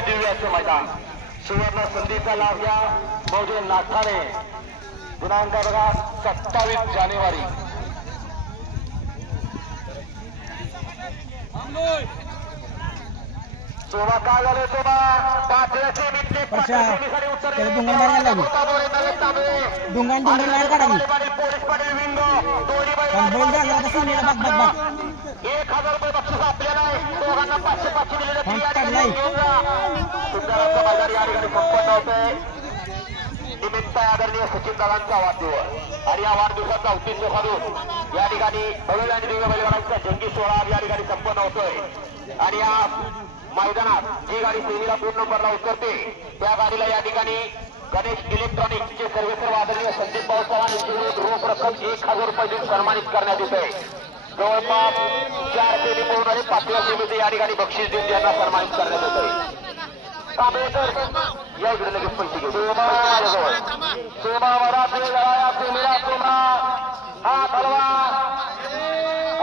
आणि दिव्याचे मैदान सुवर्ण संधीचा लाभ घ्या मौजे नाथाने दिनांक बघा 27 जानेवारी सोबा काय झाले सोबा पाचव्याचे मिनिटे पाचव्यासाठी उत्तर डुंगान डुंगर काढावी पोलीस पाटील विंग दोन्ही बैल झाला तसं नाही बघ बघ बघ 1000 रुपये बक्षीस आपल्याला आहे दोघांना 500 दिलेले संपन्न होतोय निमित्त आदरणीय सचिन दादांचा वाढदिवस आणि या वाढदिवसाचा औचित्य साधून या ठिकाणी भव्य आणि दिव्य बैलगाड्यांचा जंगी सोहळा या ठिकाणी संपन्न होतोय आणि या मैदानात जी गाडी सेमीला पूर्ण नंबरला उतरते त्या गाडीला या ठिकाणी गणेश इलेक्ट्रॉनिक्सचे सर्वेसर्व आदरणीय संदीप भाऊ चव्हाण यांची रोख रक्कम 1000 रुपये देऊन सन्मानित करण्यात येते जवळपास 4 सेमी पूर्ण आणि 5व्या सेमीचे या ठिकाणी बक्षीस देऊन त्यांना सन्मानित करण्यात येते या इकडे लगेच पैसे घेऊ सोमा वरात सेमीला सोमा हा तलवा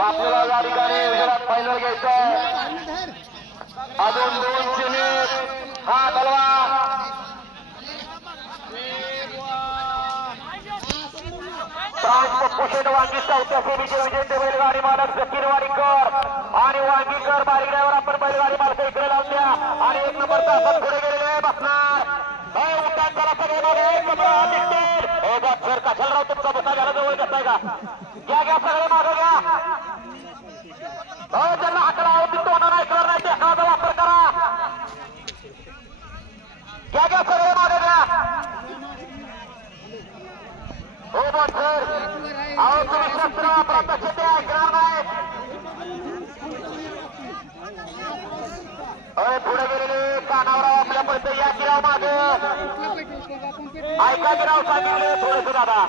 आपल्याला या ठिकाणी फायनल घ्यायचं अजून 2 सेमी हा तलवा कुशेट वांगी 4थ्या सेमीचे विजेते बैलगाडी मालक जकीर वाडीकर आणि वांगीकर बारीक ड्रायव्हर आपण बैलगाडी मालक इकडे लावल्या आणि 1 नंबरचा आपण पुढे गेलेले बसणार उठान करा सगळे सर कशालराव तुमचा बसा घ्यायला जवळ घेताय का घ्या सगळे मागं घ्या ज्यांना आकडा होती तोंडा नाही करणार नाही त्याचा वापर करा घ्या सगळे मागं घ्या हो बोल सर अहो तुम्ही शस्त्र प्रत्यक्ष ते ऐकणार नाही पुढे गेलेले कानावराव आपल्या पैसे या गिराव मागे ऐका गिराव सांगितले थोडस दादा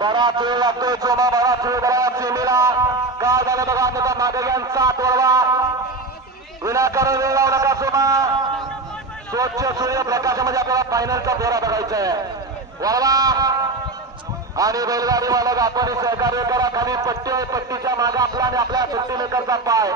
बराच वेळ लागतोय सोमा बराच वेळ बराच सेमीला काय झालं बघा त्याचा मागे घ्या 7 वळवा विनाकारण वेळ लावू नका सोमा स्वच्छ सूर्यप्रकाशामध्ये आपल्याला फायनलचा फेरा बघायचा आहे वळवा आणि बैलगाडी मालक आपण सहकार्य करा खाली पट्टी पट्टीच्या मागे आपला आणि आपल्या सुट्टी मेकरचा पाय